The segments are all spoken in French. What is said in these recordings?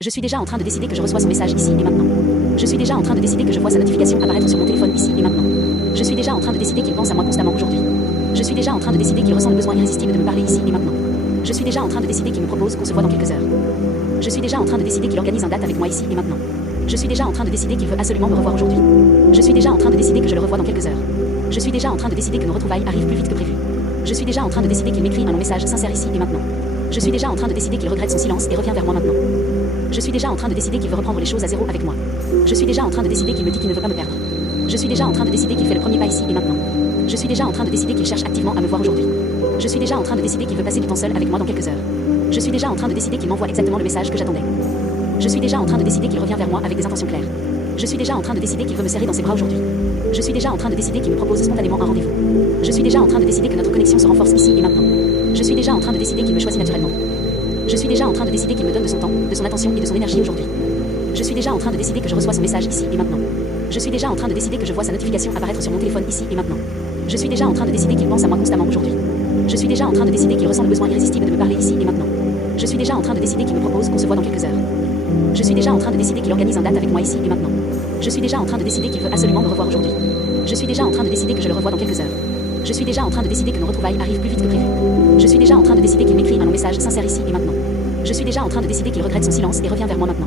Je suis déjà en train de décider que je reçois son message ici et maintenant. Je suis déjà en train de décider que je vois sa notification apparaître sur mon téléphone ici et maintenant. Je suis déjà en train de décider qu'il pense à moi constamment aujourd'hui. Je suis déjà en train de décider qu'il ressent le besoin irrésistible de me parler ici et maintenant. Je suis déjà en train de décider qu'il me propose qu'on se voit dans quelques heures. Je suis déjà en train de décider qu'il organise un date avec moi ici et maintenant. Je suis déjà en train de décider qu'il veut absolument me revoir aujourd'hui. Je suis déjà en train de décider que je le revois dans quelques heures. Je suis déjà en train de décider que nos retrouvailles arrivent plus vite que prévu. Je suis déjà en train de décider qu'il m'écrit un long message sincère ici et maintenant. Je suis déjà en train de décider qu'il regrette son silence et revient vers moi maintenant. Je suis déjà en train de décider qu'il veut reprendre les choses à zéro avec moi. Je suis déjà en train de décider qu'il me dit qu'il ne veut pas me perdre. Je suis déjà en train de décider qu'il fait le premier pas ici et maintenant. Je suis déjà en train de décider qu'il cherche activement à me voir aujourd'hui. Je suis déjà en train de décider qu'il veut passer du temps seul avec moi dans quelques heures. Je suis déjà en train de décider qu'il m'envoie exactement le message que j'attendais. Je suis déjà en train de décider qu'il revient vers moi avec des intentions claires. Je suis déjà en train de décider qu'il veut me serrer dans ses bras aujourd'hui. Je suis déjà en train de décider qu'il me propose spontanément un rendez-vous. Je suis déjà en train de décider que notre connexion se renforce ici et maintenant. Je suis déjà en train de décider qu'il me choisit naturellement. Je suis déjà en train de décider qu'il me donne de son temps, de son attention et de son énergie aujourd'hui. Je suis déjà en train de décider que je reçois son message ici et maintenant. Je suis déjà en train de décider que je vois sa notification apparaître sur mon téléphone ici et maintenant. Je suis déjà en train de décider qu'il pense à moi constamment aujourd'hui. Je suis déjà en train de décider qu'il ressent le besoin irrésistible de me parler ici et maintenant. Je suis déjà en train de décider qu'il me propose qu'on se voit dans quelques heures. Je suis déjà en train de décider qu'il organise un date avec moi ici et maintenant. Je suis déjà en train de décider qu'il veut absolument me revoir aujourd'hui. Je suis déjà en train de décider que je le revois dans quelques heures. Je suis déjà en train de décider que nos retrouvailles arrivent plus vite que prévu. Je suis déjà en train de décider qu'il m'écrit un long message sincère ici et maintenant. Je suis déjà en train de décider qu'il regrette son silence et revient vers moi maintenant.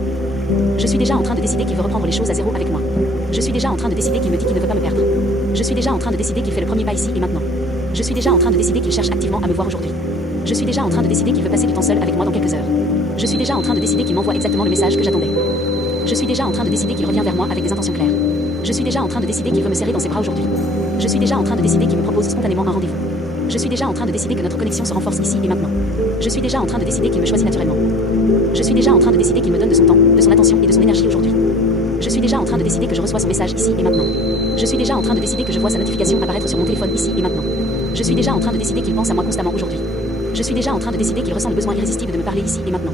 Je suis déjà en train de décider qu'il veut reprendre les choses à zéro avec moi. Je suis déjà en train de décider qu'il me dit qu'il ne veut pas me perdre. Je suis déjà en train de décider qu'il fait le premier pas ici et maintenant. Je suis déjà en train de décider qu'il cherche activement à me voir aujourd'hui. Je suis déjà en train de décider qu'il veut passer du temps seul avec moi dans quelques heures. Je suis déjà en train de décider qu'il m'envoie exactement le message que j'attendais. Je suis déjà en train de décider qu'il revient vers moi avec des intentions claires. Je suis déjà en train de décider qu'il veut me serrer dans ses bras aujourd'hui. Je suis déjà en train de décider qu'il me propose spontanément un rendez-vous. Je suis déjà en train de décider que notre connexion se renforce ici et maintenant. Je suis déjà en train de décider qu'il me choisit naturellement. Je suis déjà en train de décider qu'il me donne de son temps, de son attention et de son énergie aujourd'hui. Je suis déjà en train de décider que je reçois son message ici et maintenant. Je suis déjà en train de décider que je vois sa notification apparaître sur mon téléphone ici et maintenant. Je suis déjà en train de décider qu'il pense à moi constamment aujourd'hui. Je suis déjà en train de décider qu'il ressent le besoin irrésistible de me parler ici et maintenant.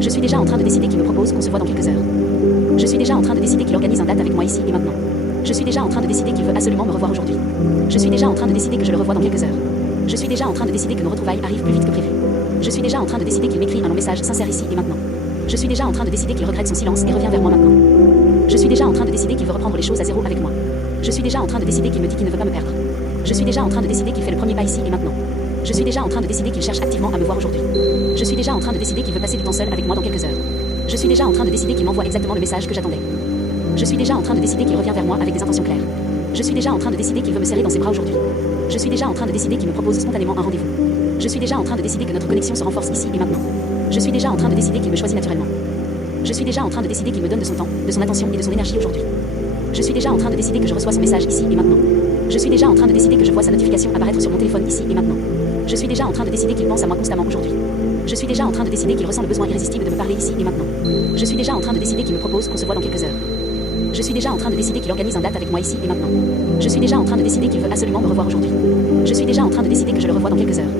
Je suis déjà en train de décider qu'il me propose qu'on se voit dans quelques heures. Je suis déjà en train de décider qu'il organise un date avec moi ici et maintenant. Je suis déjà en train de décider qu'il veut absolument me revoir aujourd'hui. Je suis déjà en train de décider que je le revois dans quelques heures. Je suis déjà en train de décider que nos retrouvailles arrivent plus vite que prévu. Je suis déjà en train de décider qu'il m'écrit un long message sincère ici et maintenant. Je suis déjà en train de décider qu'il regrette son silence et revient vers moi maintenant. Je suis déjà en train de décider qu'il veut reprendre les choses à zéro avec moi. Je suis déjà en train de décider qu'il me dit qu'il ne veut pas me perdre. Je suis déjà en train de décider qu'il fait le premier pas ici et maintenant. Je suis déjà en train de décider qu'il cherche activement à me voir aujourd'hui. Je suis déjà en train de décider qu'il veut passer du temps seul avec moi dans quelques heures. Je suis déjà en train de décider qu'il m'envoie exactement le message que j'attendais. Je suis déjà en train de décider qu'il revient vers moi avec des intentions claires. Je suis déjà en train de décider qu'il veut me serrer dans ses bras aujourd'hui. Je suis déjà en train de décider qu'il me propose spontanément un rendez-vous. Je suis déjà en train de décider que notre connexion se renforce ici et maintenant. Je suis déjà en train de décider qu'il me choisit naturellement. Je suis déjà en train de décider qu'il me donne de son temps, de son attention et de son énergie aujourd'hui. Je suis déjà en train de décider que je reçois son message ici et maintenant. Je suis déjà en train de décider que je vois sa notification apparaître sur mon téléphone ici et maintenant. Je suis déjà en train de décider qu'il pense à moi constamment aujourd'hui. Je suis déjà en train de décider qu'il ressent le besoin irrésistible de me parler ici et maintenant. Je suis déjà en train de décider qu'il me propose qu'on se voit dans quelques heures. Je suis déjà en train de décider qu'il organise un date avec moi ici et maintenant. Je suis déjà en train de décider qu'il veut absolument me revoir aujourd'hui. Je suis déjà en train de décider que je le revois dans quelques heures.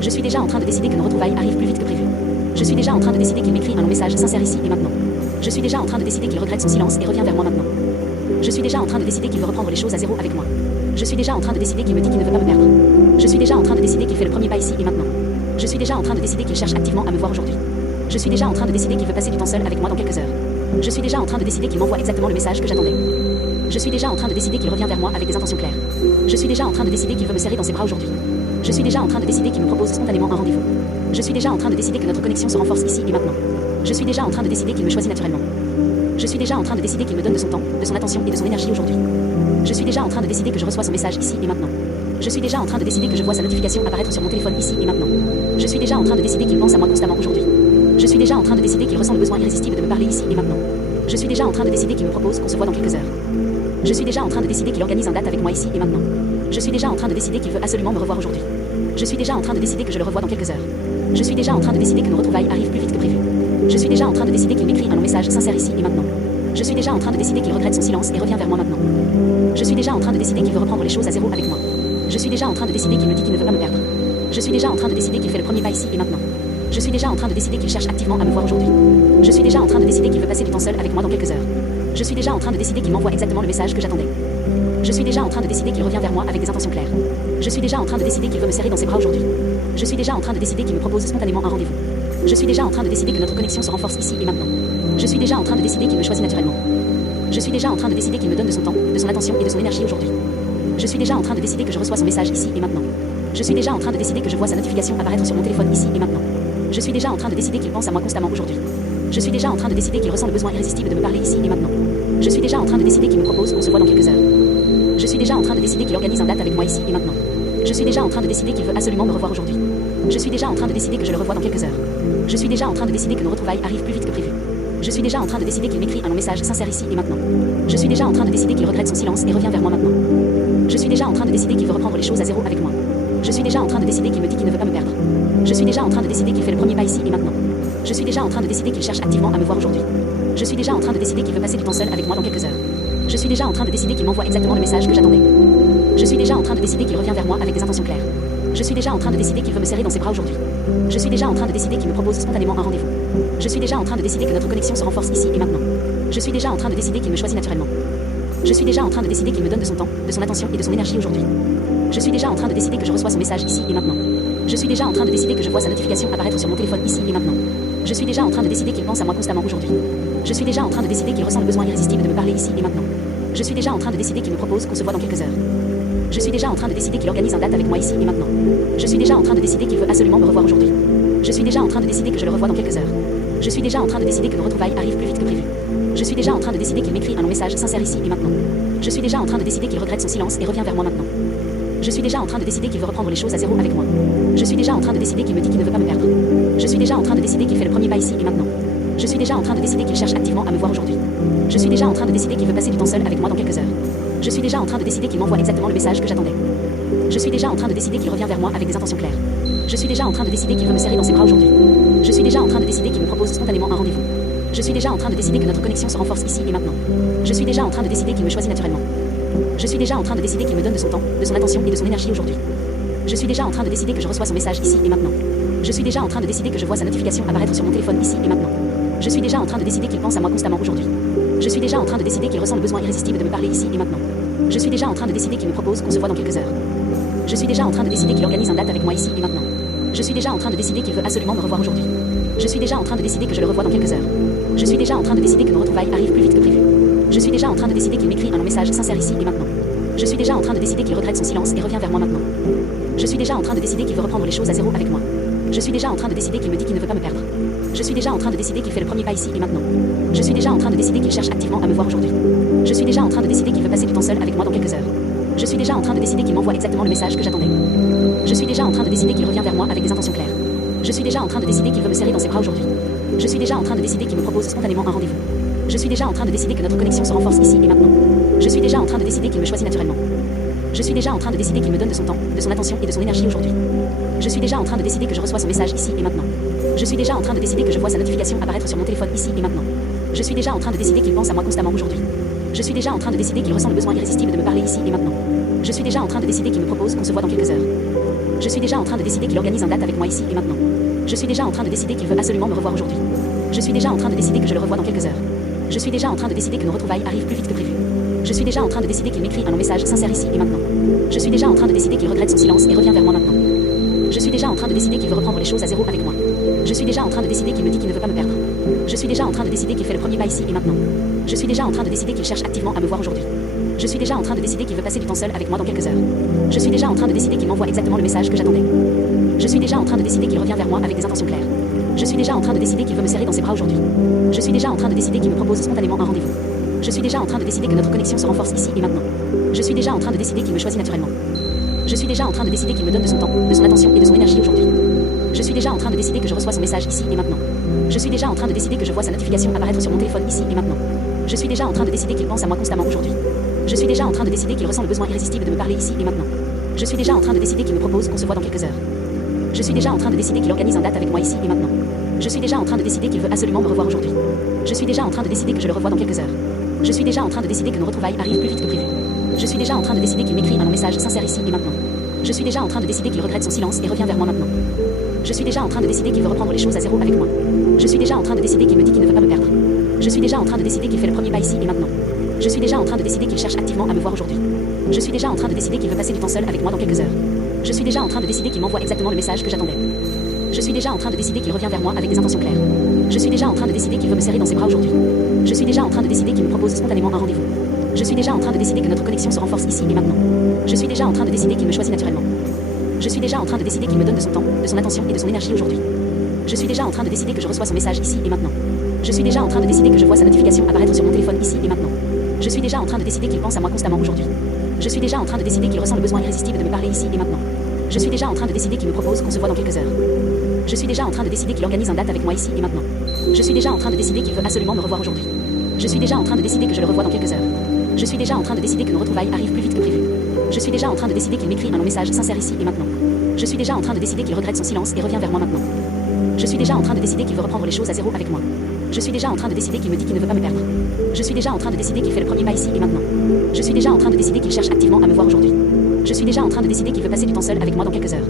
Je suis déjà en train de décider que nos retrouvailles arrivent plus vite que prévu. Je suis déjà en train de décider qu'il m'écrit un long message sincère ici et maintenant. Je suis déjà en train de décider qu'il regrette son silence et revient vers moi maintenant. Je suis déjà en train de décider qu'il veut reprendre les choses à zéro avec moi. Je suis déjà en train de décider qu'il me dit qu'il ne veut pas me perdre. Je suis déjà en train de décider qu'il fait le premier pas ici et maintenant. Je suis déjà en train de décider qu'il cherche activement à me voir aujourd'hui. Je suis déjà en train de décider qu'il veut passer du temps seul avec moi dans quelques heures. Je suis déjà en train de décider qu'il m'envoie exactement le message que j'attendais. Je suis déjà en train de décider qu'il revient vers moi avec des intentions claires. Je suis déjà en train de décider qu'il veut me serrer dans ses bras aujourd'hui. Je suis déjà en train de décider qu'il me propose spontanément un rendez-vous. Je suis déjà en train de décider que notre connexion se renforce ici et maintenant. Je suis déjà en train de décider qu'il me choisit naturellement. Je suis déjà en train de décider qu'il me donne de son temps, de son attention et de son énergie aujourd'hui. Je suis déjà en train de décider que je reçois son message ici et maintenant. Je suis déjà en train de décider que je vois sa notification apparaître sur mon téléphone ici et maintenant. Je suis déjà en train de décider qu'il pense à moi constamment aujourd'hui. Je suis déjà en train de décider qu'il ressent le besoin irrésistible de me parler ici et maintenant. Je suis déjà en train de décider qu'il me propose qu'on se voit dans quelques heures. Je suis déjà en train de décider qu'il organise un date avec moi ici et maintenant. Je suis déjà en train de décider qu'il veut absolument me revoir aujourd'hui. Je suis déjà en train de décider que je le revois dans quelques heures. Je suis déjà en train de décider que nos retrouvailles arrivent plus vite que prévu. Je suis déjà en train de décider qu'il m'écrit un long message sincère ici et maintenant. Je suis déjà en train de décider qu'il regrette son silence et revient vers moi maintenant. Je suis déjà en train de décider qu'il veut reprendre les choses à zéro avec moi. Je suis déjà en train de décider qu'il me dit qu'il ne veut pas me perdre. Je suis déjà en train de décider qu'il fait le premier pas ici et maintenant. Je suis déjà en train de décider qu'il cherche activement à me voir aujourd'hui. Je suis déjà en train de décider qu'il veut passer du temps seul avec moi dans quelques heures. Je suis déjà en train de décider qu'il m'envoie exactement le message que j'attendais. Je suis déjà en train de décider qu'il revient vers moi avec des intentions claires. Je suis déjà en train de décider qu'il veut me serrer dans ses bras aujourd'hui. Je suis déjà en train de décider qu'il me propose spontanément un rendez-vous. Je suis déjà en train de décider que notre connexion se renforce ici et maintenant. Je suis déjà en train de décider qu'il me choisit naturellement. Je suis déjà en train de décider qu'il me donne de son temps, de son attention et de son énergie aujourd'hui. Je suis déjà en train de décider que je reçois son message ici et maintenant. Je suis déjà en train de décider que je vois sa notification apparaître sur mon téléphone ici et maintenant. Je suis déjà en train de décider qu'il pense à moi constamment aujourd'hui. Je suis déjà en train de décider qu'il ressent le besoin irrésistible de me parler ici et maintenant. Je suis déjà en train de décider qu'il me propose qu'on se voit dans quelques heures. Je suis déjà en train de décider qu'il organise un date avec moi ici et maintenant. Je suis déjà en train de décider qu'il veut absolument me revoir aujourd'hui. Je suis déjà en train de décider que je le revois dans quelques heures. Je suis déjà en train de décider que nos retrouvailles arrivent plus vite que prévu. Je suis déjà en train de décider qu'il m'écrit un long message sincère ici et maintenant. Je suis déjà en train de décider qu'il regrette son silence et revient vers moi maintenant. Je suis déjà en train de décider qu'il veut reprendre les choses à zéro avec moi. Je suis déjà en train de décider qu'il me dit qu'il ne veut pas me perdre. Je suis déjà en train de décider qu'il fait le premier pas ici et maintenant. Je suis déjà en train de décider qu'il cherche activement à me voir aujourd'hui. Je suis déjà en train de décider qu'il veut passer du temps seul avec moi dans quelques heures. Je suis déjà en train de décider qu'il m'envoie exactement le message que j'attendais. Je suis déjà en train de décider qu'il revient vers moi avec des intentions claires. Je suis déjà en train de décider qu'il veut me serrer dans ses bras aujourd'hui. Je suis déjà en train de décider qu'il me propose spontanément un rendez-vous. Je suis déjà en train de décider que notre connexion se renforce ici et maintenant. Je suis déjà en train de décider qu'il me choisit naturellement. Je suis déjà en train de décider qu'il me donne de son temps, de son attention et de son énergie aujourd'hui. Je suis déjà en train de décider que je reçois son message ici et maintenant. Je suis déjà en train de décider que je vois sa notification apparaître sur mon téléphone ici et maintenant. Je suis déjà en train de décider qu'il pense à moi constamment aujourd'hui. Je suis déjà en train de décider qu'il ressent le besoin irrésistible de me parler ici et maintenant. Je suis déjà en train de décider qu'il me propose qu'on se voit dans quelques heures. Je suis déjà en train de décider qu'il organise un date avec moi ici et maintenant. Je suis déjà en train de décider qu'il veut absolument me revoir aujourd'hui. Je suis déjà en train de décider que je le revois dans quelques heures. Je suis déjà en train de décider que nos retrouvailles arrivent plus vite que prévu. Je suis déjà en train de décider qu'il m'écrit un long message sincère ici et maintenant. Je suis déjà en train de décider qu'il regrette son silence et revient vers moi maintenant. Je suis déjà en train de décider qu'il veut reprendre les choses à zéro avec moi. Je suis déjà en train de décider qu'il me dit qu'il ne veut pas me perdre. Je suis déjà en train de décider qu'il fait le premier pas ici et maintenant. Je suis déjà en train de décider qu'il cherche activement à me voir aujourd'hui. Je suis déjà en train de décider qu'il veut passer du temps seul avec moi dans quelques heures. Je suis déjà en train de décider qu'il m'envoie exactement le message que j'attendais. Je suis déjà en train de décider qu'il revient vers moi avec des intentions claires. Je suis déjà en train de décider qu'il veut me serrer dans ses bras aujourd'hui. Je suis déjà en train de décider qu'il me propose spontanément un rendez-vous. Je suis déjà en train de décider que notre connexion se renforce ici et maintenant. Je suis déjà en train de décider qu'il me choisit naturellement. Je suis déjà en train de décider qu'il me donne de son temps, de son attention et de son énergie aujourd'hui. Je suis déjà en train de décider que je reçois son message ici et maintenant. Je suis déjà en train de décider que je vois sa notification apparaître sur mon téléphone ici et maintenant. Je suis déjà en train de décider qu'il pense à moi constamment aujourd'hui. Je suis déjà en train de décider qu'il ressent le besoin irrésistible de me parler ici et maintenant. Je suis déjà en train de décider qu'il me propose qu'on se voit dans quelques heures. Je suis déjà en train de décider qu'il organise un date avec moi ici et maintenant. Je suis déjà en train de décider qu'il veut absolument me revoir aujourd'hui. Je suis déjà en train de décider que je le revois dans quelques heures. Je suis déjà en train de décider que nos retrouvailles arrivent plus vite que prévu. Je suis déjà en train de décider qu'il m'écrit un long message sincère ici et maintenant. Je suis déjà en train de décider qu'il regrette son silence et revient vers moi maintenant. Je suis déjà en train de décider qu'il veut reprendre les choses à zéro avec moi. Je suis déjà en train de décider qu'il me dit qu'il ne veut pas me perdre. Je suis déjà en train de décider qu'il fait le premier pas ici et maintenant. Je suis déjà en train de décider qu'il cherche activement à me voir aujourd'hui. Je suis déjà en train de décider qu'il veut passer du temps seul avec moi dans quelques heures. Je suis déjà en train de décider qu'il m'envoie exactement le message que j'attendais. Je suis déjà en train de décider qu'il revient vers moi avec des intentions claires. Je suis déjà en train de décider qu'il veut me serrer dans ses bras aujourd'hui. Je suis déjà en train de décider qu'il me propose spontanément un rendez-vous. Je suis déjà en train de décider que notre connexion se renforce ici et maintenant. Je suis déjà en train de décider qu'il me choisit naturellement. Je suis déjà en train de décider qu'il me donne de son temps, de son attention et de son énergie aujourd'hui. Je suis déjà en train de décider que je reçois son message ici et maintenant. Je suis déjà en train de décider que je vois sa notification apparaître sur mon téléphone ici et maintenant. Je suis déjà en train de décider qu'il pense à moi constamment aujourd'hui. Je suis déjà en train de décider qu'il ressent le besoin irrésistible de me parler ici et maintenant. Je suis déjà en train de décider qu'il me propose qu'on se voit dans quelques heures. Je suis déjà en train de décider qu'il organise un date avec moi ici et maintenant. Je suis déjà en train de décider qu'il veut absolument me revoir aujourd'hui. Je suis déjà en train de décider que je le revois dans quelques heures. Je suis déjà en train de décider que nos retrouvailles arrivent plus vite que prévu. Je suis déjà en train de décider qu'il m'écrit un long message sincère ici et maintenant. Je suis déjà en train de décider qu'il regrette son silence et revient vers moi maintenant. Je suis déjà en train de décider qu'il veut reprendre les choses à zéro avec moi. Je suis déjà en train de décider qu'il me dit qu'il ne veut pas me perdre. Je suis déjà en train de décider qu'il fait le premier pas ici et maintenant. Je suis déjà en train de décider qu'il cherche activement à me voir aujourd'hui. Je suis déjà en train de décider qu'il veut passer du temps seul avec moi dans quelques heures. Je suis déjà en train de décider qu'il m'envoie exactement le message que j'attendais. Je suis déjà en train de décider qu'il revient vers moi avec des intentions claires. Je suis déjà en train de décider qu'il veut me serrer dans ses bras aujourd'hui. Je suis déjà en train de décider qu'il me propose spontanément un rendez-vous. Je suis déjà en train de décider que notre connexion se renforce ici et maintenant. Je suis déjà en train de décider qu'il me choisit naturellement. Je suis déjà en train de décider qu'il me donne de son temps, de son attention et de son énergie aujourd'hui. Je suis déjà en train de décider que je reçois son message ici et maintenant. Je suis déjà en train de décider que je vois sa notification apparaître sur mon téléphone ici et maintenant. Je suis déjà en train de décider qu'il pense à moi constamment aujourd'hui. Je suis déjà en train de décider qu'il ressent le besoin irrésistible de me parler ici et maintenant. Je suis déjà en train de décider qu'il me propose qu'on se voit dans quelques heures. Je suis déjà en train de décider qu'il organise un date avec moi ici et maintenant. Je suis déjà en train de décider qu'il veut absolument me revoir aujourd'hui. Je suis déjà en train de décider que je le revois dans quelques heures. Je suis déjà en train de décider que nos retrouvailles arrivent plus vite que prévu. Je suis déjà en train de décider qu'il m'écrit un long message sincère ici et maintenant. Je suis déjà en train de décider qu'il regrette son silence et revient vers moi maintenant. Je suis déjà en train de décider qu'il veut reprendre les choses à zéro avec moi. Je suis déjà en train de décider qu'il me dit qu'il ne veut pas me perdre. Je suis déjà en train de décider qu'il fait le premier pas ici et maintenant. Je suis déjà en train de décider qu'il cherche activement à me voir aujourd'hui. Je suis déjà en train de décider qu'il veut passer du temps seul avec moi dans quelques heures. Je suis déjà en train de décider qu'il m'envoie exactement le message que j'attendais. Je suis déjà en train de décider qu'il revient vers moi avec des intentions claires. Je suis déjà en train de décider qu'il veut me serrer dans ses bras aujourd'hui. Je suis déjà en train de décider qu'il me propose spontanément un rendez-vous. Je suis déjà en train de décider que notre connexion se renforce ici et maintenant. Je suis déjà en train de décider qu'il me choisit naturellement. Je suis déjà en train de décider qu'il me donne de son temps, de son attention et de son énergie aujourd'hui. Je suis déjà en train de décider que je reçois son message ici et maintenant. Je suis déjà en train de décider que je vois sa notification apparaître sur mon téléphone ici et maintenant. Je suis déjà en train de décider qu'il pense à moi constamment aujourd'hui. Je suis déjà en train de décider qu'il ressent le besoin irrésistible de me parler ici et maintenant. Je suis déjà en train de décider qu'il me propose qu'on se voit dans quelques heures. Je suis déjà en train de décider qu'il organise un date avec moi ici et maintenant. Je suis déjà en train de décider qu'il veut absolument me revoir aujourd'hui. Je suis déjà en train de décider que je le revois dans quelques heures. Je suis déjà en train de décider que nos retrouvailles arrivent plus vite que prévu. Je suis déjà en train de décider qu'il m'écrit un long message sincère ici et maintenant. Je suis déjà en train de décider qu'il regrette son silence et revient vers moi maintenant. Je suis déjà en train de décider qu'il veut reprendre les choses à zéro avec moi. Je suis déjà en train de décider qu'il me dit qu'il ne veut pas me perdre. Je suis déjà en train de décider qu'il fait le premier pas ici et maintenant. Je suis déjà en train de décider qu'il cherche activement à me voir aujourd'hui. Je suis déjà en train de décider qu'il veut passer du temps seul avec moi dans quelques heures.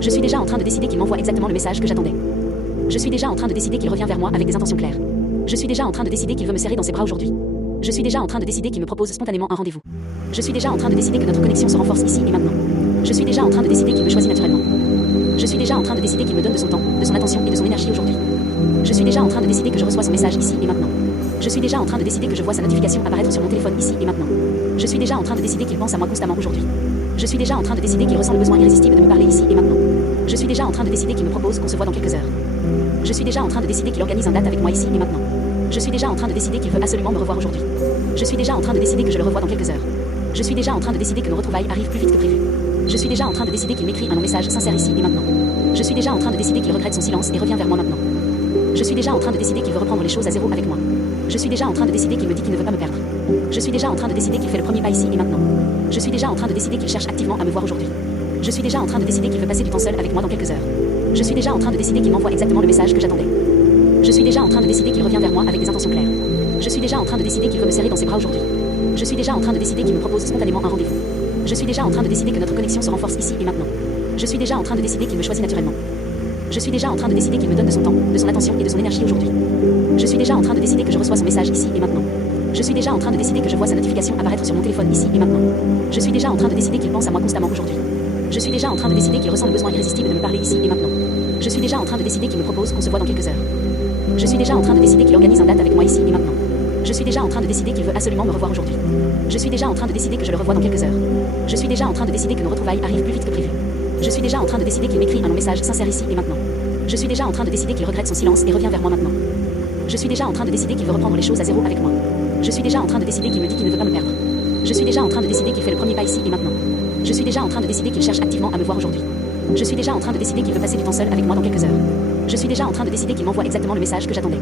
Je suis déjà en train de décider qu'il m'envoie exactement le message que j'attendais. Je suis déjà en train de décider qu'il revient vers moi avec des intentions claires. Je suis déjà en train de décider qu'il veut me serrer dans ses bras aujourd'hui. Je suis déjà en train de décider qu'il me propose spontanément un rendez-vous. Je suis déjà en train de décider que notre connexion se renforce ici et maintenant. Je suis déjà en train de décider qu'il me choisit naturellement. Je suis déjà en train de décider qu'il me donne de son temps, de son attention et de son énergie aujourd'hui. Je suis déjà en train de décider que je reçois son message ici et maintenant. Je suis déjà en train de décider que je vois sa notification apparaître sur mon téléphone ici et maintenant. Je suis déjà en train de décider qu'il pense à moi constamment aujourd'hui. Je suis déjà en train de décider qu'il ressent le besoin irrésistible de me parler ici et maintenant. Je suis déjà en train de décider qu'il me propose qu'on se voit dans quelques heures. Je suis déjà en train de décider qu'il organise un date avec moi ici et maintenant. Je suis déjà en train de décider qu'il veut absolument me revoir aujourd'hui. Je suis déjà en train de décider que je le revois dans quelques heures. Je suis déjà en train de décider que nos retrouvailles arrivent plus vite que prévu. Je suis déjà en train de décider qu'il m'écrit un long message sincère ici et maintenant. Je suis déjà en train de décider qu'il regrette son silence et revient vers moi maintenant. Je suis déjà en train de décider qu'il veut reprendre les choses à zéro avec moi. Je suis déjà en train de décider qu'il me dit qu'il ne veut pas me perdre. Je suis déjà en train de décider qu'il fait le premier pas ici et maintenant. Je suis déjà en train de décider qu'il cherche activement à me voir aujourd'hui. Je suis déjà en train de décider qu'il veut passer du temps seul avec moi dans quelques heures. Je suis déjà en train de décider qu'il m'envoie exactement le message que j'attendais. Je suis déjà en train de décider qu'il revient vers moi avec des intentions claires. Je suis déjà en train de décider qu'il veut me serrer dans ses bras aujourd'hui. Je suis déjà en train de décider qu'il me propose spontanément un rendez-vous. Je suis déjà en train de décider que notre connexion se renforce ici et maintenant. Je suis déjà en train de décider qu'il me choisit naturellement. Je suis déjà en train de décider qu'il me donne de son temps, de son attention et de son énergie aujourd'hui. Je suis déjà en train de décider que je reçois son message ici et maintenant. Je suis déjà en train de décider que je vois sa notification apparaître sur mon téléphone ici et maintenant. Je suis déjà en train de décider qu'il pense à moi constamment aujourd'hui. Je suis déjà en train de décider qu'il ressent le besoin irrésistible de me parler ici et maintenant. Je suis déjà en train de décider qu'il me propose qu'on se voit dans quelques heures. Je suis déjà en train de décider qu'il organise un date avec moi ici et maintenant. Je suis déjà en train de décider qu'il veut absolument me revoir aujourd'hui. Je suis déjà en train de décider que je le revois dans quelques heures. Je suis déjà en train de décider que nos retrouvailles arrivent plus vite que prévu. Je suis déjà en train de décider qu'il m'écrit un long message sincère ici et maintenant. Je suis déjà en train de décider qu'il regrette son silence et revient vers moi maintenant. Je suis déjà en train de décider qu'il veut reprendre les choses à zéro avec moi. Je suis déjà en train de décider qu'il me dit qu'il ne veut pas me perdre. Je suis déjà en train de décider qu'il fait le premier pas ici et maintenant. Je suis déjà en train de décider qu'il cherche activement à me voir aujourd'hui. Je suis déjà en train de décider qu'il veut passer du temps seul avec moi dans quelques heures. Je suis déjà en train de décider qu'il m'envoie exactement le message que j'attendais.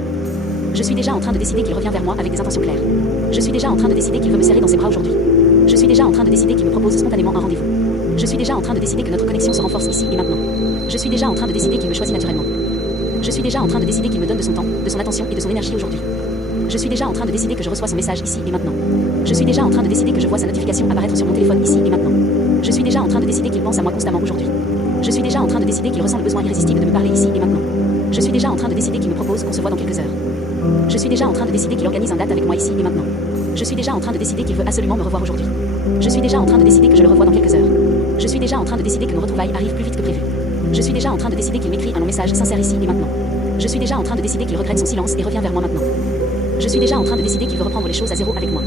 Je suis déjà en train de décider qu'il revient vers moi avec des intentions claires. Je suis déjà en train de décider qu'il veut me serrer dans ses bras aujourd'hui. Je suis déjà en train de décider qu'il me propose spontanément un rendez-vous. Je suis déjà en train de décider que notre connexion se renforce ici et maintenant. Je suis déjà en train de décider qu'il me choisit naturellement. Je suis déjà en train de décider qu'il me donne de son temps, de son attention et de son énergie aujourd'hui. Je suis déjà en train de décider que je reçois son message ici et maintenant. Je suis déjà en train de décider que je vois sa notification apparaître sur mon téléphone ici et maintenant. Je suis déjà en train de décider qu'il pense à moi constamment aujourd'hui. Je suis déjà en train de décider qu'il ressent le besoin irrésistible de me parler ici et maintenant. Je suis déjà en train de décider qu'il me propose qu'on se voit dans quelques heures. Je suis déjà en train de décider qu'il organise un date avec moi ici et maintenant. Je suis déjà en train de décider qu'il veut absolument me revoir aujourd'hui. Je suis déjà en train de décider que je le revois dans quelques heures. Je suis déjà en train de décider que nos retrouvailles arrivent plus vite que prévu. Je suis déjà en train de décider qu'il m'écrit un long message sincère ici et maintenant. Je suis déjà en train de décider qu'il regrette son silence et revient vers moi maintenant. Je suis déjà en train de décider qu'il veut reprendre les choses à zéro avec moi.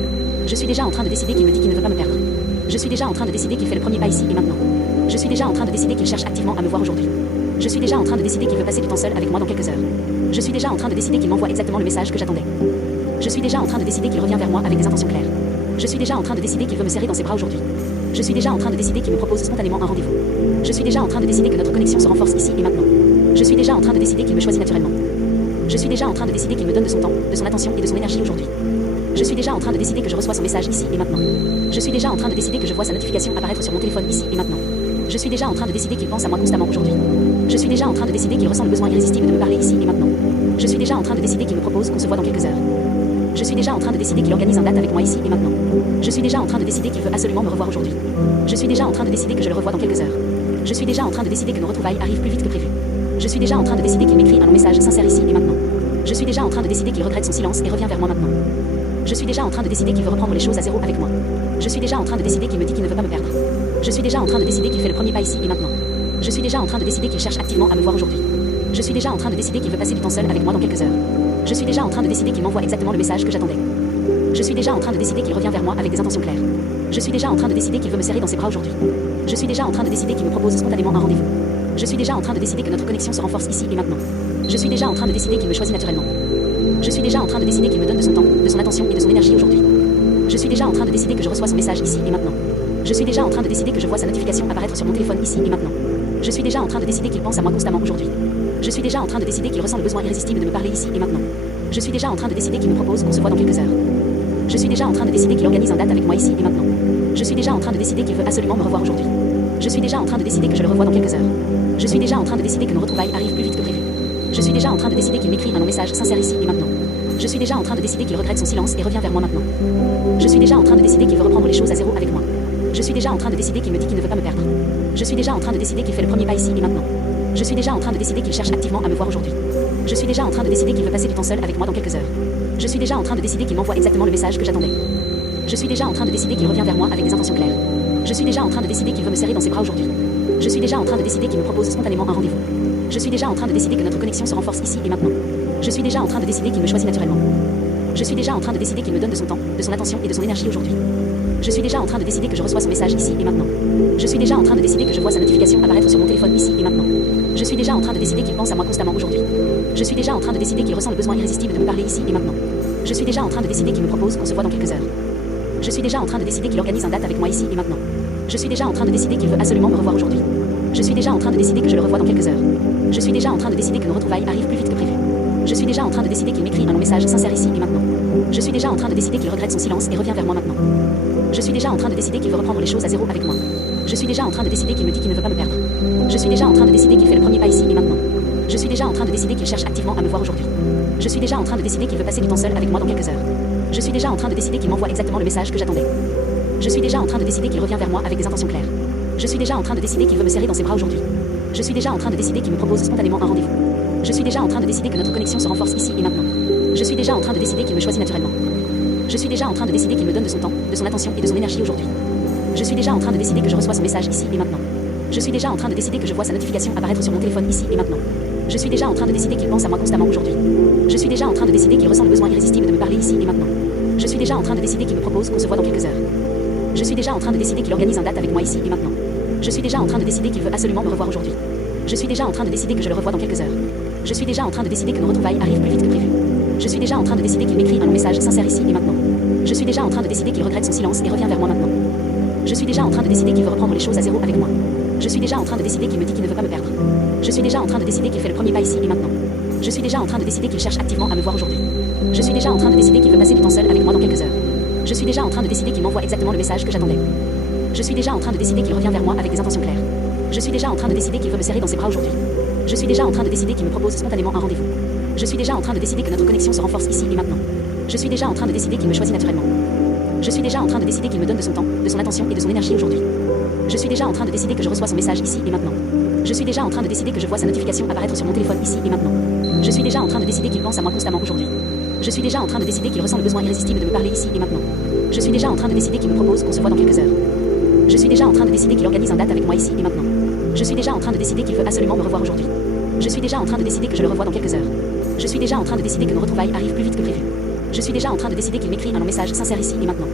Je suis déjà en train de décider qu'il me dit qu'il ne veut pas me perdre. Je suis déjà en train de décider qu'il fait le premier pas ici et maintenant. Je suis déjà en train de décider qu'il cherche activement à me voir aujourd'hui. Je suis déjà en train de décider qu'il veut passer du temps seul avec moi dans quelques heures. Je suis déjà en train de décider qu'il m'envoie exactement le message que j'attendais. Je suis déjà en train de décider qu'il revient vers moi avec des intentions claires. Je suis déjà en train de décider qu'il veut me serrer dans ses bras aujourd'hui. Je suis déjà en train de décider qu'il me propose spontanément un rendez-vous. Je suis déjà en train de décider que notre connexion se renforce ici et maintenant. Je suis déjà en train de décider qu'il me choisit naturellement. Je suis déjà en train de décider qu'il me donne de son temps, de son attention et de son énergie aujourd'hui. Je suis déjà en train de décider que je reçois son message ici et maintenant. Je suis déjà en train de décider que je vois sa notification apparaître sur mon téléphone ici et maintenant. Je suis déjà en train de décider qu'il pense à moi constamment aujourd'hui. Je suis déjà en train de décider qu'il ressent le besoin irrésistible de me parler ici et maintenant. Je suis déjà en train de décider qu'il me propose qu'on se voit dans quelques heures. Je suis déjà en train de décider qu'il organise un date avec moi ici et maintenant. Je suis déjà en train de décider qu'il veut absolument me revoir aujourd'hui. Je suis déjà en train de décider que je le revois dans quelques heures. Je suis déjà en train de décider que nos retrouvailles arrivent plus vite que prévu. Je suis déjà en train de décider qu'il m'écrit un long message sincère ici et maintenant. Je suis déjà en train de décider qu'il regrette son silence et revient vers moi maintenant. Je suis déjà en train de décider qu'il veut reprendre les choses à zéro avec moi. Je suis déjà en train de décider qu'il me dit qu'il ne veut pas me perdre. Je suis déjà en train de décider qu'il fait le premier pas ici et maintenant. Je suis déjà en train de décider qu'il cherche activement à me voir aujourd'hui. Je suis déjà en train de décider qu'il veut passer du temps seul avec moi dans quelques heures. Je suis déjà en train de décider qu'il m'envoie exactement le message que j'attendais. Je suis déjà en train de décider qu'il revient vers moi avec des intentions claires. Je suis déjà en train de décider qu'il veut me serrer dans ses bras aujourd'hui. Je suis déjà en train de décider qu'il me propose spontanément un rendez-vous. Je suis déjà en train de décider que notre connexion se renforce ici et maintenant. Je suis déjà en train de décider qu'il me choisit naturellement. Je suis déjà en train de décider qu'il me donne de son temps, de son attention et de son énergie aujourd'hui. Je suis déjà en train de décider que je reçois son message ici et maintenant. Je suis déjà en train de décider que je vois sa notification apparaître sur mon téléphone ici et maintenant. Je suis déjà en train de décider qu'il pense à moi constamment aujourd'hui. Je suis déjà en train de décider qu'il ressent le besoin irrésistible de me parler ici et maintenant. Je suis déjà en train de décider qu'il me propose qu'on se voit dans quelques heures. Je suis déjà en train de décider qu'il organise une date avec moi ici et maintenant. Je suis déjà en train de décider qu'il veut absolument me revoir aujourd'hui. Je suis déjà en train de décider que je le revois dans quelques heures. Je suis déjà en train de décider que nos retrouvailles arrivent plus vite que prévu. Je suis déjà en train de décider qu'il m'écrit un long message sincère ici et maintenant. Je suis déjà en train de décider qu'il regrette son silence et revient vers moi maintenant. Je suis déjà en train de décider qu'il veut reprendre les choses à zéro avec moi. Je suis déjà en train de décider qu'il me dit qu'il ne veut pas me perdre. Je suis déjà en train de décider qu'il fait le premier pas ici et maintenant. Je suis déjà en train de décider qu'il cherche activement à me voir aujourd'hui. Je suis déjà en train de décider qu'il veut passer du temps seul avec moi dans quelques heures. Je suis déjà en train de décider qu'il m'envoie exactement le message que j'attendais. Je suis déjà en train de décider qu'il revient vers moi avec des intentions claires. Je suis déjà en train de décider qu'il veut me serrer dans ses bras aujourd'hui. Je suis déjà en train de décider qu'il me propose spontanément un rendez-vous. Je suis déjà en train de décider que notre connexion se renforce ici et maintenant. Je suis déjà en train de décider qu'il me choisit naturellement. Je suis déjà en train de décider qu'il me donne de son temps, de son attention et de son énergie aujourd'hui. Je suis déjà en train de décider que je reçois son message ici et maintenant. Je suis déjà en train de décider que je vois sa notification apparaître sur mon téléphone ici et maintenant. Je suis déjà en train de décider qu'il pense à moi constamment aujourd'hui. Je suis déjà en train de décider qu'il ressent le besoin irrésistible de me parler ici et maintenant. Je suis déjà en train de décider qu'il me propose qu'on se voit dans quelques heures. Je suis déjà en train de décider qu'il organise une date avec moi ici et maintenant. Je suis déjà en train de décider qu'il veut absolument me revoir aujourd'hui. Je suis déjà en train de décider que je le revois dans quelques heures. Je suis déjà en train de décider que nos retrouvailles arrivent plus vite que prévu. Je suis déjà en train de décider qu'il m'écrit un long message sincère ici et maintenant. Je suis déjà en train de décider qu'il regrette son silence et revient vers moi maintenant. Je suis déjà en train de décider qu'il veut reprendre les choses à zéro avec moi. Je suis déjà en train de décider qu'il me dit qu'il ne veut pas me perdre. Je suis déjà en train de décider qu'il fait le premier pas ici et maintenant. Je suis déjà en train de décider qu'il cherche activement à me voir aujourd'hui. Je suis déjà en train de décider qu'il veut passer du temps seul avec moi dans quelques heures. Je suis déjà en train de décider qu'il m'envoie exactement le message que j'attendais. Je suis déjà en train de décider qu'il revient vers moi avec des intentions claires. Je suis déjà en train de décider qu'il veut me serrer dans ses bras aujourd'hui. Je suis déjà en train de décider qu'il me propose spontanément un rendez-vous. Je suis déjà en train de décider que notre connexion se renforce ici et maintenant. Je suis déjà en train de décider qu'il me choisit naturellement. Je suis déjà en train de décider qu'il me donne de son temps, de son attention et de son énergie aujourd'hui. Je suis déjà en train de décider que je reçois son message ici et maintenant. Je suis déjà en train de décider que je vois sa notification apparaître sur mon téléphone ici et maintenant. Je suis déjà en train de décider qu'il pense à moi constamment aujourd'hui. Je suis déjà en train de décider qu'il ressent le besoin irrésistible de me parler ici et maintenant. Je suis déjà en train de décider qu'il me propose qu'on se voit dans quelques heures. Je suis déjà en train de décider qu'il organise une date avec moi ici et maintenant. Je suis déjà en train de décider qu'il veut absolument me revoir aujourd'hui. Je suis déjà en train de décider que je le revois dans quelques heures. Je suis déjà en train de décider que nos retrouvailles arrivent plus vite que prévu. Je suis déjà en train de décider qu'il m'écrit un long message sincère ici et maintenant. Je suis déjà en train de décider qu'il regrette son silence et revient vers moi maintenant. Je suis déjà en train de décider qu'il veut reprendre les choses à zéro avec moi. Je suis déjà en train de décider qu'il me dit qu'il ne veut pas me perdre. Je suis déjà en train de décider qu'il fait le premier pas ici et maintenant. Je suis déjà en train de décider qu'il cherche activement à me voir aujourd'hui. Je suis déjà en train de décider qu'il veut passer du temps seul avec moi dans quelques heures. Je suis déjà en train de décider qu'il m'envoie exactement le message que j'attendais. Je suis déjà en train de décider qu'il revient vers moi avec des intentions claires. Je suis déjà en train de décider qu'il veut me serrer dans ses bras aujourd'hui. Je suis déjà en train de décider qu'il me propose spontanément un rendez-vous. Je suis déjà en train de décider que notre connexion se renforce ici et maintenant. Je suis déjà en train de décider qu'il me choisit naturellement. Je suis déjà en train de décider qu'il me donne de son temps, de son attention et de son énergie aujourd'hui. Je suis déjà en train de décider que je reçois son message ici et maintenant. Je suis déjà en train de décider que je vois sa notification apparaître sur mon téléphone ici et maintenant. Je suis déjà en train de décider qu'il pense à moi constamment aujourd'hui. Je suis déjà en train de décider qu'il ressent le besoin irrésistible de me parler ici et maintenant. Je suis déjà en train de décider qu'il me propose qu'on se voit dans quelques heures. Je suis déjà en train de décider qu'il organise une date avec moi ici et maintenant. Je suis déjà en train de décider qu'il veut absolument me revoir aujourd'hui. Je suis déjà en train de décider que je le revois dans quelques heures. Je suis déjà en train de décider que nos retrouvailles arrivent plus vite que prévu. Je suis déjà en train de décider qu'il m'écrit un long message sincère ici et maintenant.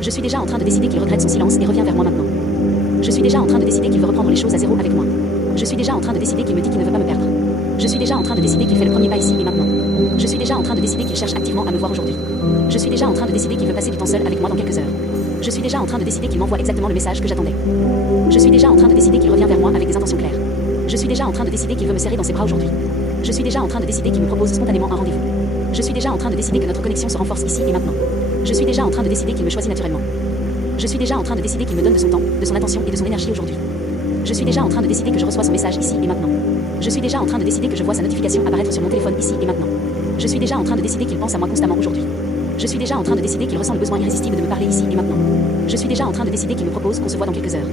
Je suis déjà en train de décider qu'il regrette son silence et revient vers moi maintenant. Je suis déjà en train de décider qu'il veut reprendre les choses à zéro avec moi. Je suis déjà en train de décider qu'il me dit qu'il ne veut pas me perdre. Je suis déjà en train de décider qu'il fait le premier pas ici et maintenant. Je suis déjà en train de décider qu'il cherche activement à me voir aujourd'hui. Je suis déjà en train de décider qu'il veut passer du temps seul avec moi dans quelques heures. Je suis déjà en train de décider qu'il m'envoie exactement le message que j'attendais. Je suis déjà en train de décider qu'il revient vers moi avec des intentions claires. Je suis déjà en train de décider qu'il veut me serrer dans ses bras aujourd'hui. Je suis déjà en train de décider qu'il me propose spontanément un rendez-vous. Je suis déjà en train de décider que notre connexion se renforce ici et maintenant. Je suis déjà en train de décider qu'il me choisit naturellement. Je suis déjà en train de décider qu'il me donne de son temps, de son attention et de son énergie aujourd'hui. Je suis déjà en train de décider que je reçois son message ici et maintenant. Je suis déjà en train de décider que je vois sa notification apparaître sur mon téléphone ici et maintenant. Je suis déjà en train de décider qu'il pense à moi constamment aujourd'hui. Je suis déjà en train de décider qu'il ressent le besoin irrésistible de me parler ici et maintenant. Je suis déjà en train de décider qu'il me propose qu'on se voit dans quelques heures.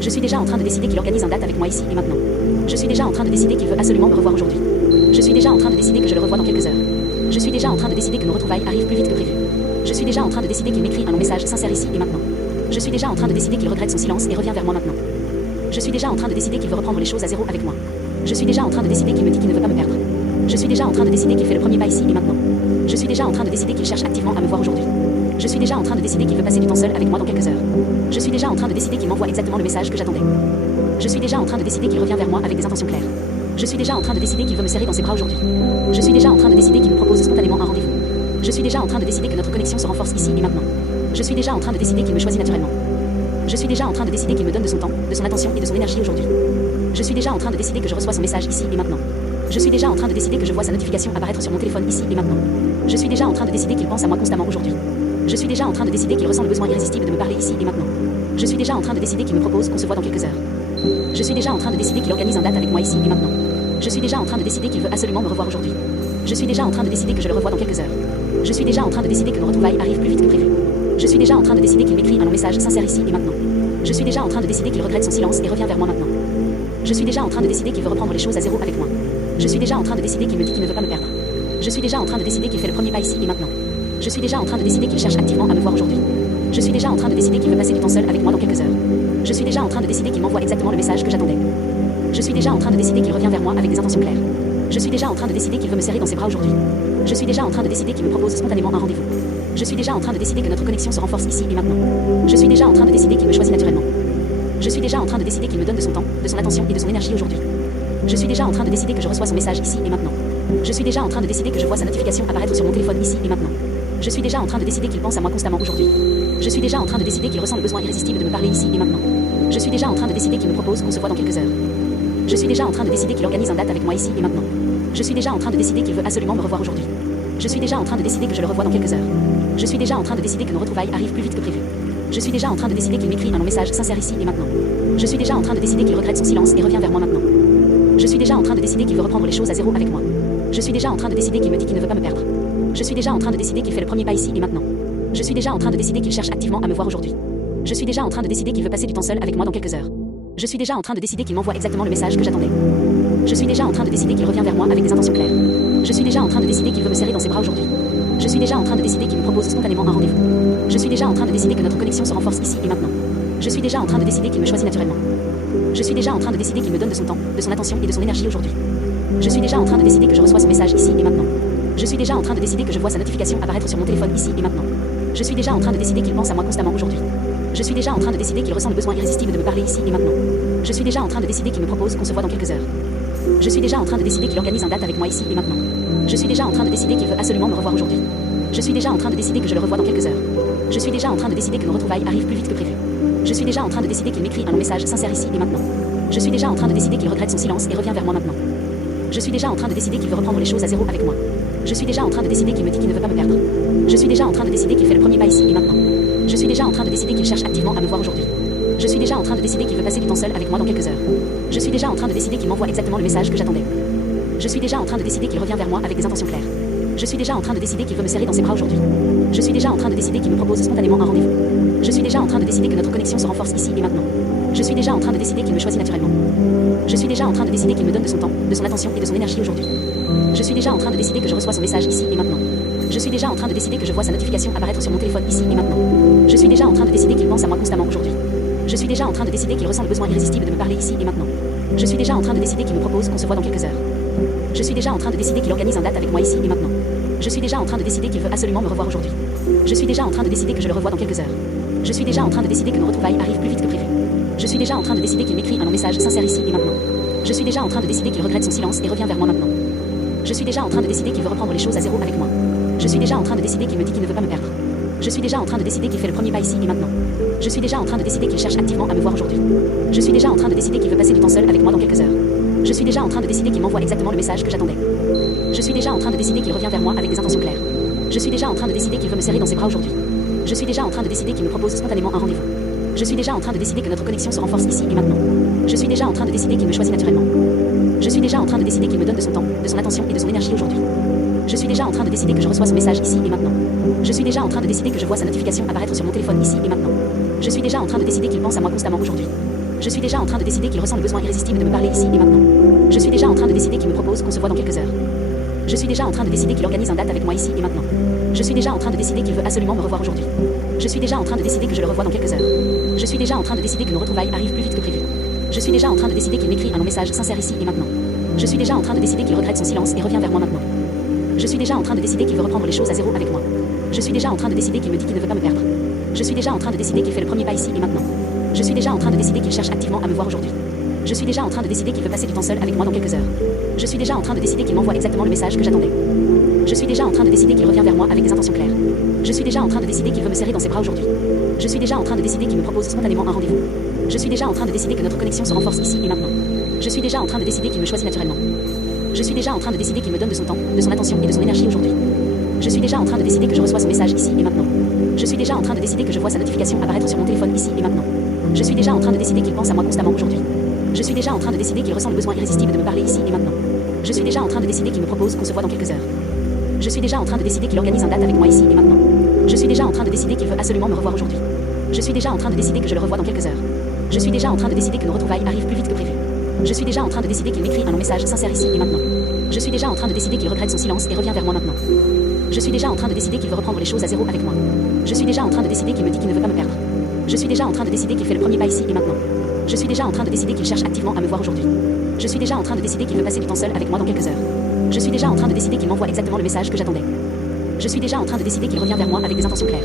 Je suis déjà en train de décider qu'il organise une date avec moi ici et maintenant. Je suis déjà en train de décider qu'il veut absolument me revoir aujourd'hui. Je suis déjà en train de décider que je le revois dans quelques heures. Je suis déjà en train de décider que nos retrouvailles arrivent plus vite que prévu. Je suis déjà en train de décider qu'il m'écrit un long message sincère ici et maintenant. Je suis déjà en train de décider qu'il regrette son silence et revient vers moi maintenant. Je suis déjà en train de décider qu'il veut reprendre les choses à zéro avec moi. Je suis déjà en train de décider qu'il me dit qu'il ne veut pas me perdre. Je suis déjà en train de décider qu'il fait le premier pas ici et maintenant. Je suis déjà en train de décider qu'il cherche activement à me voir aujourd'hui. Je suis déjà en train de décider qu'il veut passer du temps seul avec moi dans quelques heures. Je suis déjà en train de décider qu'il m'envoie exactement le message que j'attendais. Je suis déjà en train de décider qu'il revient vers moi avec des intentions claires. Je suis déjà en train de décider qu'il veut me serrer dans ses bras aujourd'hui. Je suis déjà en train de décider qu'il me propose spontanément un rendez-vous. Je suis déjà en train de décider que notre connexion se renforce ici et maintenant. Je suis déjà en train de décider qu'il me choisit naturellement. Je suis déjà en train de décider qu'il me donne de son temps, de son attention et de son énergie aujourd'hui. Je suis déjà en train de décider que je reçois son message ici et maintenant. Je suis déjà en train de décider que je vois sa notification apparaître sur mon téléphone ici et maintenant. Je suis déjà en train de décider qu'il pense à moi constamment aujourd'hui. Je suis déjà en train de décider qu'il ressent le besoin irrésistible de me parler ici et maintenant. Je suis déjà en train de décider qu'il me propose qu'on se voit dans quelques heures. Je suis déjà en train de décider qu'il organise un date avec moi ici et maintenant. Je suis déjà en train de décider qu'il veut absolument me revoir aujourd'hui. Je suis déjà en train de décider que je le revois dans quelques heures. Je suis déjà en train de décider que nos retrouvailles arrivent plus vite que prévu. Je suis déjà en train de décider qu'il m'écrit un long message sincère ici et maintenant. Je suis déjà en train de décider qu'il regrette son silence et revient vers moi maintenant. Je suis déjà en train de décider qu'il veut reprendre les choses à zéro avec moi. Je suis déjà en train de décider qu'il me dit qu'il ne veut pas me perdre. Je suis déjà en train de décider qu'il fait le premier pas ici et maintenant. Je suis déjà en train de décider qu'il cherche activement à me voir aujourd'hui. Je suis déjà en train de décider qu'il veut passer du temps seul avec moi dans quelques heures. Je suis déjà en train de décider qu'il m'envoie exactement le message que j'attendais. Je suis déjà en train de décider qu'il revient vers moi avec des intentions claires. Je suis déjà en train de décider qu'il veut me serrer dans ses bras aujourd'hui. Je suis déjà en train de décider qu'il me propose spontanément un rendez-vous. Je suis déjà en train de décider que notre connexion se renforce ici et maintenant. Je suis déjà en train de décider qu'il me choisit naturellement. Je suis déjà en train de décider qu'il me donne de son temps, de son attention et de son énergie aujourd'hui. Je suis déjà en train de décider que je reçois son message ici et maintenant. Je suis déjà en train de décider que je vois sa notification apparaître sur mon téléphone ici et maintenant. Je suis déjà en train de décider qu'il pense à moi constamment aujourd'hui. Je suis déjà en train de décider qu'il ressent le besoin irrésistible de me parler ici et maintenant. Je suis déjà en train de décider qu'il me propose qu'on se voit dans quelques heures. Je suis déjà en train de décider qu'il organise un date avec moi ici et maintenant. Je suis déjà en train de décider qu'il veut absolument me revoir aujourd'hui. Je suis déjà en train de décider que je le revois dans quelques heures. Je suis déjà en train de décider que nos retrouvailles arrivent plus vite que prévu. Je suis déjà en train de décider qu'il m'écrit un long message sincère ici et maintenant. Je suis déjà en train de décider qu'il regrette son silence et revient vers moi maintenant. Je suis déjà en train de décider qu'il veut reprendre les choses à zéro avec moi. Je suis déjà en train de décider qu'il me dit qu'il ne veut pas me perdre. Je suis déjà en train de décider qu'il fait le premier pas ici et maintenant. Je suis déjà en train de décider qu'il cherche activement à me voir aujourd'hui. Je suis déjà en train de décider qu'il veut passer du temps seul avec moi dans quelques heures. Je suis déjà en train de décider qu'il m'envoie exactement le message que j'attendais. Je suis déjà en train de décider qu'il revient vers moi avec des intentions claires. Je suis déjà en train de décider qu'il veut me serrer dans ses bras aujourd'hui. Je suis déjà en train de décider qu'il me propose spontanément un rendez-vous. Je suis déjà en train de décider que notre connexion se renforce ici et maintenant. Je suis déjà en train de décider qu'il me choisit naturellement. Je suis déjà en train de décider qu'il me donne de son temps, de son attention et de son énergie aujourd'hui. Je suis déjà en train de décider que je reçois son message ici et maintenant. Je suis déjà en train de décider que je vois sa notification apparaître sur mon téléphone ici et maintenant. Je suis déjà en train de décider qu'il pense à moi constamment aujourd'hui. Je suis déjà en train de décider qu'il ressent le besoin irrésistible de me parler ici et maintenant. Je suis déjà en train de décider qu'il me propose qu'on se voit dans quelques heures. Je suis déjà en train de décider qu'il organise un date avec moi ici et maintenant. Je suis déjà en train de décider qu'il veut absolument me revoir aujourd'hui. Je suis déjà en train de décider que je le revois dans quelques heures. Je suis déjà en train de décider que nos retrouvailles arrivent plus vite que prévu. Je suis déjà en train de décider qu'il m'écrit un long message sincère ici et maintenant. Je suis déjà en train de décider qu'il regrette son silence et revient vers moi maintenant. Je suis déjà en train de décider qu'il veut reprendre les choses à zéro avec moi. Je suis déjà en train de décider qu'il me dit qu'il ne veut pas me perdre. Je suis déjà en train de décider qu'il fait le premier pas ici et maintenant. Je suis déjà en train de décider qu'il cherche activement à me voir aujourd'hui. Je suis déjà en train de décider qu'il veut passer du temps seul avec moi dans quelques heures. Je suis déjà en train de décider qu'il m'envoie exactement le message que j'attendais. Je suis déjà en train de décider qu'il revient vers moi avec des intentions claires. Je suis déjà en train de décider qu'il veut me serrer dans ses bras aujourd'hui. Je suis déjà en train de décider qu'il me propose spontanément un rendez-vous. Je suis déjà en train de décider que notre connexion se renforce ici et maintenant. Je suis déjà en train de décider qu'il me choisit naturellement. Je suis déjà en train de décider qu'il me donne de son temps, de son attention et de son énergie aujourd'hui. Je suis déjà en train de décider que je reçois son message ici et maintenant. Je suis déjà en train de décider que je vois sa notification apparaître sur mon téléphone ici et maintenant. Je suis déjà en train de décider qu'il pense à moi constamment aujourd'hui. Je suis déjà en train de décider qu'il ressent le besoin irrésistible de me parler ici et maintenant. Je suis déjà en train de décider qu'il me propose qu'on se voit dans quelques heures. Je suis déjà en train de décider qu'il organise un date avec moi ici et maintenant. Je suis déjà en train de décider qu'il veut absolument me revoir aujourd'hui. Je suis déjà en train de décider que je le revois dans quelques heures. Je suis déjà en train de décider que nos retrouvailles arrivent plus vite que prévu. Je suis déjà en train de décider qu'il m'écrit un long message sincère ici et maintenant. Je suis déjà en train de décider qu'il regrette son silence et revient vers moi maintenant. Je suis déjà en train de décider qu'il veut reprendre les choses à zéro avec moi. Je suis déjà en train de décider qu'il me dit qu'il ne veut pas me perdre. Je suis déjà en train de décider qu'il fait le premier pas ici et maintenant. Je suis déjà en train de décider qu'il cherche activement à me voir aujourd'hui. Je suis déjà en train de décider qu'il veut passer du temps seul avec moi dans quelques heures. Je suis déjà en train de décider qu'il m'envoie exactement le message que j'attendais. Je suis déjà en train de décider qu'il revient vers moi avec des intentions claires. Je suis déjà en train de décider qu'il veut me serrer dans ses bras aujourd'hui. Je suis déjà en train de décider qu'il me propose spontanément un rendez-vous. Je suis déjà en train de décider que notre connexion se renforce ici et maintenant. Je suis déjà en train de décider qu'il me choisit naturellement. Je suis déjà en train de décider qu'il me donne de son temps, de son attention et de son énergie aujourd'hui. Je suis déjà en train de décider que je reçois son message ici et maintenant. Je suis déjà en train de décider que je vois sa notification apparaître sur mon téléphone ici et maintenant. Je suis déjà en train de décider qu'il pense à moi constamment aujourd'hui. Je suis déjà en train de décider qu'il ressent le besoin irrésistible de me parler ici et maintenant. Je suis déjà en train de décider qu'il me propose qu'on se voit dans quelques heures. Je suis déjà en train de décider qu'il organise un date avec moi ici et maintenant. Je suis déjà en train de décider qu'il veut absolument me revoir aujourd'hui. Je suis déjà en train de décider que je le revois dans quelques heures. Je suis déjà en train de décider que nos retrouvailles arrivent plus vite que prévu. Je suis déjà en train de décider qu'il m'écrit un long message sincère ici et maintenant. Je suis déjà en train de décider qu'il regrette son silence et revient vers moi maintenant. Je suis déjà en train de décider qu'il veut reprendre les choses à zéro avec moi. Je suis déjà en train de décider qu'il me dit qu'il ne veut pas me perdre. Je suis déjà en train de décider qu'il fait le premier pas ici et maintenant. Je suis déjà en train de décider qu'il cherche activement à me voir aujourd'hui. Je suis déjà en train de décider qu'il veut passer du temps seul avec moi dans quelques heures. Je suis déjà en train de décider qu'il m'envoie exactement le message que j'attendais. Je suis déjà en train de décider qu'il revient vers moi avec des intentions claires. Je suis déjà en train de décider qu'il veut me serrer dans ses bras aujourd'hui. Je suis déjà en train de décider qu'il me propose spontanément un rendez-vous. Je suis déjà en train de décider que notre connexion se renforce ici et maintenant. Je suis déjà en train de décider qu'il me choisit naturellement. Je suis déjà en train de décider qu'il me donne de son temps, de son attention et de son énergie aujourd'hui. Je suis déjà en train de décider que je reçois son message ici et maintenant. Je suis déjà en train de décider que je vois sa notification apparaître sur mon téléphone ici et maintenant. Je suis déjà en train de décider qu'il pense à moi constamment aujourd'hui. Je suis déjà en train de décider qu'il ressent le besoin irrésistible de me parler ici et maintenant. Je suis déjà en train de décider qu'il me propose qu'on se voit dans quelques heures. Je suis déjà en train de décider qu'il organise un date avec moi ici et maintenant. Je suis déjà en train de décider qu'il veut absolument me revoir aujourd'hui. Je suis déjà en train de décider que je le revois dans quelques heures. Je suis déjà en train de décider que nos retrouvailles arrivent plus vite que prévu. Je suis déjà en train de décider qu'il m'écrit un long message sincère ici et maintenant. Je suis déjà en train de décider qu'il regrette son silence et revient vers moi maintenant. Je suis déjà en train de décider qu'il veut reprendre les choses à zéro avec moi. Je suis déjà en train de décider qu'il me dit qu'il ne veut pas me perdre. Je suis déjà en train de décider qu'il fait le premier pas ici et maintenant. Je suis déjà en train de décider qu'il cherche activement à me voir aujourd'hui. Je suis déjà en train de décider qu'il veut passer du temps seul avec moi dans quelques heures. Je suis déjà en train de décider qu'il m'envoie exactement le message que j'attendais. Je suis déjà en train de décider qu'il revient vers moi avec des intentions claires.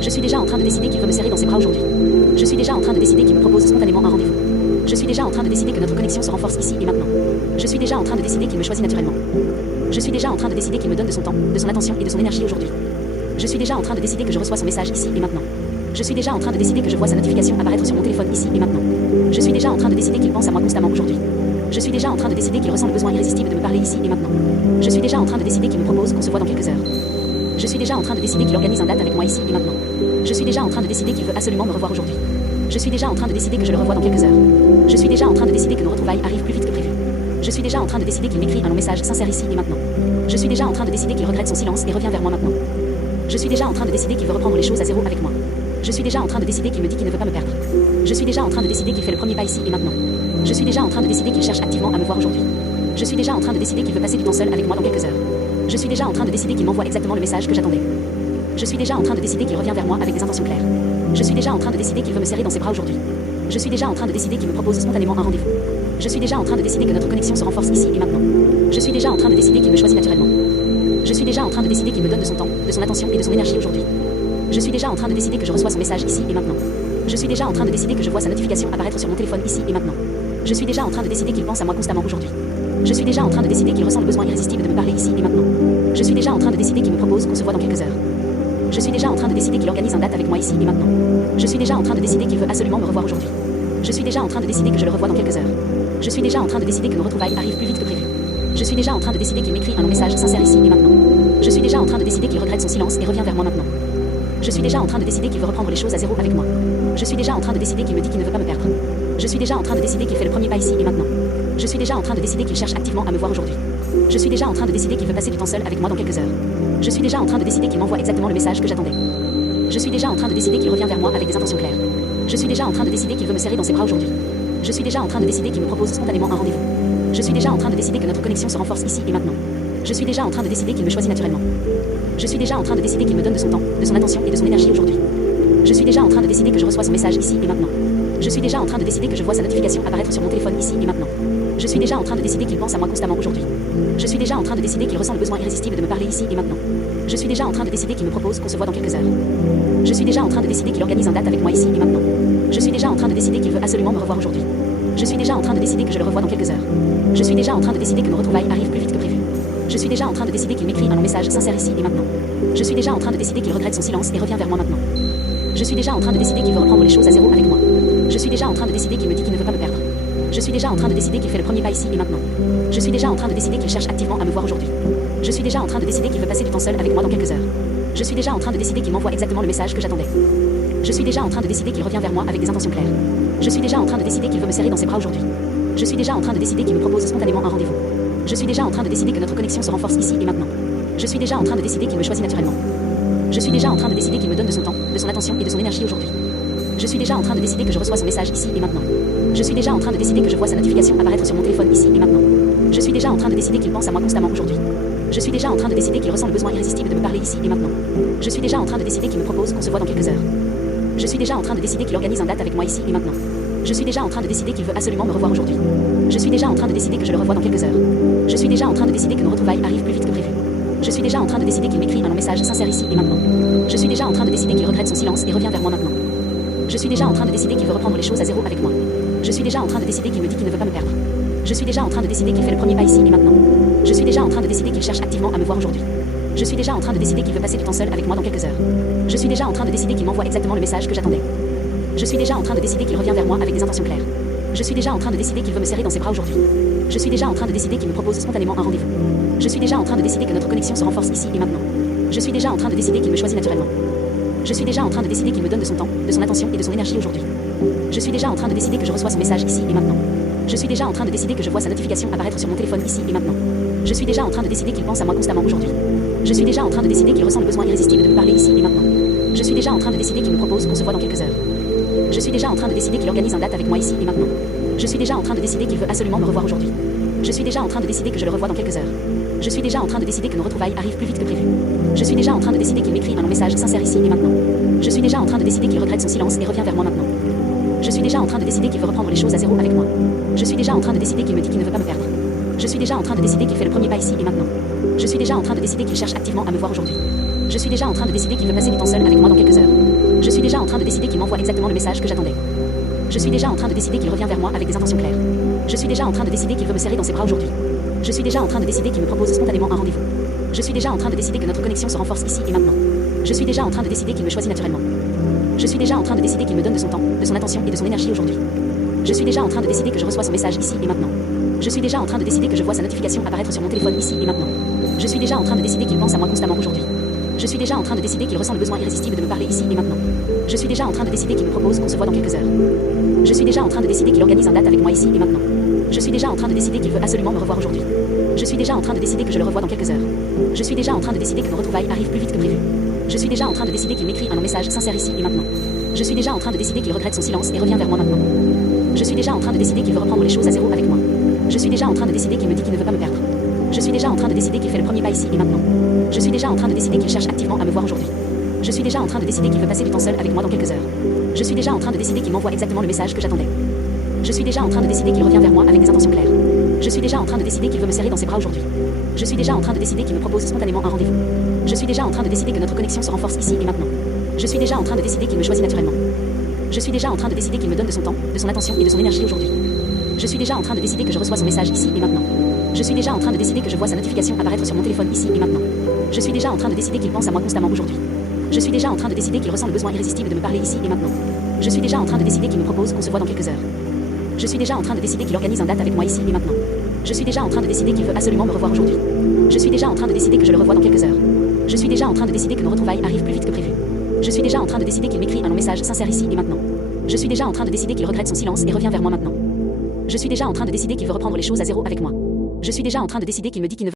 Je suis déjà en train de décider qu'il veut me serrer dans ses bras aujourd'hui. Je suis déjà en train de décider qu'il me propose spontanément un rendez-vous. Je suis déjà en train de décider que notre connexion se renforce ici et maintenant. Je suis déjà en train de décider qu'il me choisit naturellement. Je suis déjà en train de décider qu'il me donne de son temps, de son attention et de son énergie aujourd'hui. Je suis déjà en train de décider que je reçois son message ici et maintenant. Je suis déjà en train de décider que je vois sa notification apparaître sur mon téléphone ici et maintenant. Je suis déjà en train de décider qu'il pense à moi constamment aujourd'hui. Je suis déjà en train de décider qu'il ressent le besoin irrésistible de me parler ici et maintenant. Je suis déjà en train de décider qu'il me propose qu'on se voit dans quelques heures. Je suis déjà en train de décider qu'il organise un date avec moi ici et maintenant. Je suis déjà en train de décider qu'il veut absolument me revoir aujourd'hui. Je suis déjà en train de décider que je le revois dans quelques heures. Je suis déjà en train de décider que nos retrouvailles arrivent plus vite que prévu. Je suis déjà en train de décider qu'il m'écrit un long message sincère ici et maintenant. Je suis déjà en train de décider qu'il regrette son silence et revient vers moi maintenant. Je suis déjà en train de décider qu'il veut reprendre les choses à zéro avec moi. Je suis déjà en train de décider qu'il me dit qu'il ne veut pas me perdre. Je suis déjà en train de décider qu'il fait le premier pas ici et maintenant. Je suis déjà en train de décider qu'il cherche activement à me voir aujourd'hui. Je suis déjà en train de décider qu'il veut passer du temps seul avec moi dans quelques heures. Je suis déjà en train de décider qu'il m'envoie exactement le message que j'attendais. Je suis déjà en train de décider qu'il revient vers moi avec des intentions claires. Je suis déjà en train de décider qu'il veut me serrer dans ses bras aujourd'hui. Je suis déjà en train de décider qu'il me propose spontanément un rendez-vous. Je suis déjà en train de décider que notre connexion se renforce ici et maintenant. Je suis déjà en train de décider qu'il me choisit naturellement. Je suis déjà en train de décider qu'il me donne de son temps, de son attention et de son énergie aujourd'hui. Je suis déjà en train de décider que je reçois son message ici et maintenant. Je suis déjà en train de décider que je vois sa notification apparaître sur mon téléphone ici et maintenant. Je suis déjà en train de décider qu'il pense à moi constamment aujourd'hui. Je suis déjà en train de décider qu'il ressent le besoin irrésistible de me parler ici et maintenant. Je suis déjà en train de décider qu'il me propose qu'on se voit dans quelques heures. Je suis déjà en train de décider qu'il organise un date avec moi ici et maintenant. Je suis déjà en train de décider qu'il veut absolument me revoir aujourd'hui. Je suis déjà en train de décider que je le revois dans quelques heures. Je suis déjà en train de décider que nos retrouvailles arrivent plus vite que prévu. Je suis déjà en train de décider qu'il m'écrit un long message sincère ici et maintenant. Je suis déjà en train de décider qu'il regrette son silence et revient vers moi maintenant. Je suis déjà en train de décider qu'il veut reprendre les choses à zéro avec moi. Je suis déjà en train de décider qu'il me dit qu'il ne veut pas me perdre. Je suis déjà en train de décider qu'il fait le premier pas ici et maintenant. Je suis déjà en train de décider qu'il cherche activement à me voir aujourd'hui. Je suis déjà en train de décider qu'il veut passer du temps seul avec moi dans quelques heures. Je suis déjà en train de décider qu'il m'envoie exactement le message que j'attendais. Je suis déjà en train de décider qu'il revient vers moi avec des intentions claires. Je suis déjà en train de décider qu'il veut me serrer dans ses bras aujourd'hui. Je suis déjà en train de décider qu'il me propose spontanément un rendez-vous. Je suis déjà en train de décider que notre connexion se renforce ici et maintenant. Je suis déjà en train de décider qu'il me choisit naturellement. Je suis déjà en train de décider qu'il me donne de son temps, de son attention et de son énergie aujourd'hui. Je suis déjà en train de décider que je reçois son message ici et maintenant. Je suis déjà en train de décider que je vois sa notification apparaître sur mon téléphone ici et maintenant. Je suis déjà en train de décider qu'il pense à moi constamment aujourd'hui. Je suis déjà en train de décider qu'il ressent le besoin irrésistible de me parler ici et maintenant. Je suis déjà en train de décider qu'il me propose qu'on se voit dans quelques heures. Je suis déjà en train de décider qu'il organise un date avec moi ici et maintenant. Je suis déjà en train de décider qu'il veut absolument me revoir aujourd'hui. Je suis déjà en train de décider que je le revois dans quelques heures. Je suis déjà en train de décider que nos retrouvailles arrivent plus vite que prévu. Je suis déjà en train de décider qu'il m'écrit un long message sincère ici et maintenant. Je suis déjà en train de décider qu'il regrette son silence et revient vers moi maintenant. Je suis déjà en train de décider qu'il veut reprendre les choses à zéro avec moi. Je suis déjà en train de décider qu'il me dit qu'il ne veut pas me perdre. Je suis déjà en train de décider qu'il fait le premier pas ici et maintenant. Je suis déjà en train de décider qu'il cherche activement à me voir aujourd'hui. Je suis déjà en train de décider qu'il veut passer du temps seul avec moi dans quelques heures. Je suis déjà en train de décider qu'il m'envoie exactement le message que j'attendais. Je suis déjà en train de décider qu'il revient vers moi avec des intentions claires. Je suis déjà en train de décider qu'il veut me serrer dans ses bras aujourd'hui. Je suis déjà en train de décider qu'il me propose spontanément un rendez-vous. Je suis déjà en train de décider que notre connexion se renforce ici et maintenant. Je suis déjà en train de décider qu'il me choisit naturellement. Je suis déjà en train de décider qu'il me donne de son temps, de son attention et de son énergie aujourd'hui. Je suis déjà en train de décider que je reçois son message ici et maintenant. Je suis déjà en train de décider que je vois sa notification apparaître sur mon téléphone ici et maintenant. Je suis déjà en train de décider qu'il pense à moi constamment aujourd'hui. Je suis déjà en train de décider qu'il ressent le besoin irrésistible de me parler ici et maintenant. Je suis déjà en train de décider qu'il me propose qu'on se voit dans quelques heures. Je suis déjà en train de décider qu'il organise un date avec moi ici et maintenant. Je suis déjà en train de décider qu'il veut absolument me revoir aujourd'hui. Je suis déjà en train de décider que je le revois dans quelques heures. Je suis déjà en train de décider que nos retrouvailles arrivent plus vite que prévu. Je suis déjà en train de décider qu'il m'écrit un long message sincère ici et maintenant. Je suis déjà en train de décider qu'il regrette son silence et revient vers moi maintenant. Je suis déjà en train de décider qu'il veut reprendre les choses à zéro avec moi. Je suis déjà en train de décider qu'il me dit qu'il ne veut pas me perdre. Je suis déjà en train de décider qu'il fait le premier pas ici et maintenant. Je suis déjà en train de décider qu'il cherche activement à me voir aujourd'hui. Je suis déjà en train de décider qu'il veut passer du temps seul avec moi dans quelques heures. Je suis déjà en train de décider qu'il m'envoie exactement le message que j'attendais. Je suis déjà en train de décider qu'il revient vers moi avec des intentions claires. Je suis déjà en train de décider qu'il veut me serrer dans ses bras aujourd'hui. Je suis déjà en train de décider qu'il me propose spontanément un rendez-vous. Je suis déjà en train de décider que notre connexion se renforce ici et maintenant. Je suis déjà en train de décider qu'il me choisit naturellement. Je suis déjà en train de décider qu'il me donne de son temps, de son attention et de son énergie aujourd'hui. Je suis déjà en train de décider que je reçois son message ici et maintenant. Je suis déjà en train de décider que je vois sa notification apparaître sur mon téléphone ici et maintenant. Je suis déjà en train de décider qu'il pense à moi constamment aujourd'hui. Je suis déjà en train de décider qu'il ressent le besoin irrésistible de me parler ici et maintenant. Je suis déjà en train de décider qu'il me propose qu'on se voit dans quelques heures. Je suis déjà en train de décider qu'il organise une date avec moi ici et maintenant. Je suis déjà en train de décider qu'il veut absolument me revoir aujourd'hui. Je suis déjà en train de décider que je le revois dans quelques heures. Je suis déjà en train de décider que nos retrouvailles arrivent plus vite que prévu. Je suis déjà en train de décider qu'il m'écrit un long message sincère ici et maintenant. Je suis déjà en train de décider qu'il regrette son silence et revient vers moi maintenant. Je suis déjà en train de décider qu'il veut reprendre les choses à zéro avec moi. Je suis déjà en train de décider qu'il me dit qu'il ne veut pas me perdre. Je suis déjà en train de décider qu'il fait le premier pas ici et maintenant. Je suis déjà en train de décider qu'il cherche activement à me voir aujourd'hui. Je suis déjà en train de décider qu'il veut passer du temps seul avec moi dans quelques heures. Je suis déjà en train de décider qu'il m'envoie exactement le message que j'attendais. Je suis déjà en train de décider qu'il revient vers moi avec des intentions claires. Je suis déjà en train de décider qu'il veut me serrer dans ses bras aujourd'hui. Je suis déjà en train de décider qu'il me propose spontanément un rendez-vous. Je suis déjà en train de décider que notre connexion se renforce ici et maintenant. Je suis déjà en train de décider qu'il me choisit naturellement. Je suis déjà en train de décider qu'il me donne de son temps, de son attention et de son énergie aujourd'hui. Je suis déjà en train de décider que je reçois son message ici et maintenant. Je suis déjà en train de décider que je vois sa notification apparaître sur mon téléphone ici et maintenant. Je suis déjà en train de décider qu'il pense à moi constamment aujourd'hui. Je suis déjà en train de décider qu'il ressent le besoin irrésistible de me parler ici et maintenant. Je suis déjà en train de décider qu'il me propose qu'on se voit dans quelques heures. Je suis déjà en train de décider qu'il organise une date avec moi ici et maintenant. Je suis déjà en train de décider qu'il veut absolument me revoir aujourd'hui. Je suis déjà en train de décider que je le revois dans quelques heures. Je suis déjà en train de décider que nos retrouvailles arrivent plus vite que prévu. Je suis déjà en train de décider qu'il m'écrit un long message sincère ici et maintenant. Je suis déjà en train de décider qu'il regrette son silence et revient vers moi maintenant. Je suis déjà en train de décider qu'il veut reprendre les choses à zéro avec moi. Je suis déjà en train de décider qu'il me dit qu'il ne veut pas me perdre. Je suis déjà en train de décider qu'il fait le premier pas ici et maintenant. Je suis déjà en train de décider qu'il cherche activement à me voir aujourd'hui. Je suis déjà en train de décider qu'il veut passer du temps seul avec moi dans quelques heures. Je suis déjà en train de décider qu'il m'envoie exactement le message que j'attendais. Je suis déjà en train de décider qu'il revient vers moi avec des intentions claires. Je suis déjà en train de décider qu'il veut me serrer dans ses bras aujourd'hui. Je suis déjà en train de décider qu'il me propose spontanément un rendez-vous. Je suis déjà en train de décider que notre connexion se renforce ici et maintenant. Je suis déjà en train de décider qu'il me choisit naturellement. Je suis déjà en train de décider qu'il me donne de son temps, de son attention et de son énergie aujourd'hui. Je suis déjà en train de décider que je reçois son message ici et maintenant. Je suis déjà en train de décider que je vois sa notification apparaître sur mon téléphone ici et maintenant. Je suis déjà en train de décider qu'il pense à moi constamment aujourd'hui. Je suis déjà en train de décider qu'il ressent le besoin irrésistible de me parler ici et maintenant. Je suis déjà en train de décider qu'il me propose qu'on se voit dans quelques heures. Je suis déjà en train de décider qu'il organise une date avec moi ici et maintenant. Je suis déjà en train de décider qu'il veut absolument me revoir aujourd'hui. Je suis déjà en train de décider que je le revois dans quelques heures. Je suis déjà en train de décider que nos retrouvailles arrivent plus vite que prévu. Je suis déjà en train de décider qu'il m'écrit un long message sincère ici et maintenant. Je suis déjà en train de décider qu'il regrette son silence et revient vers moi maintenant. Je suis déjà en train de décider qu'il veut reprendre les choses à zéro avec moi. Je suis déjà en train de décider qu'il me dit qu'il ne veut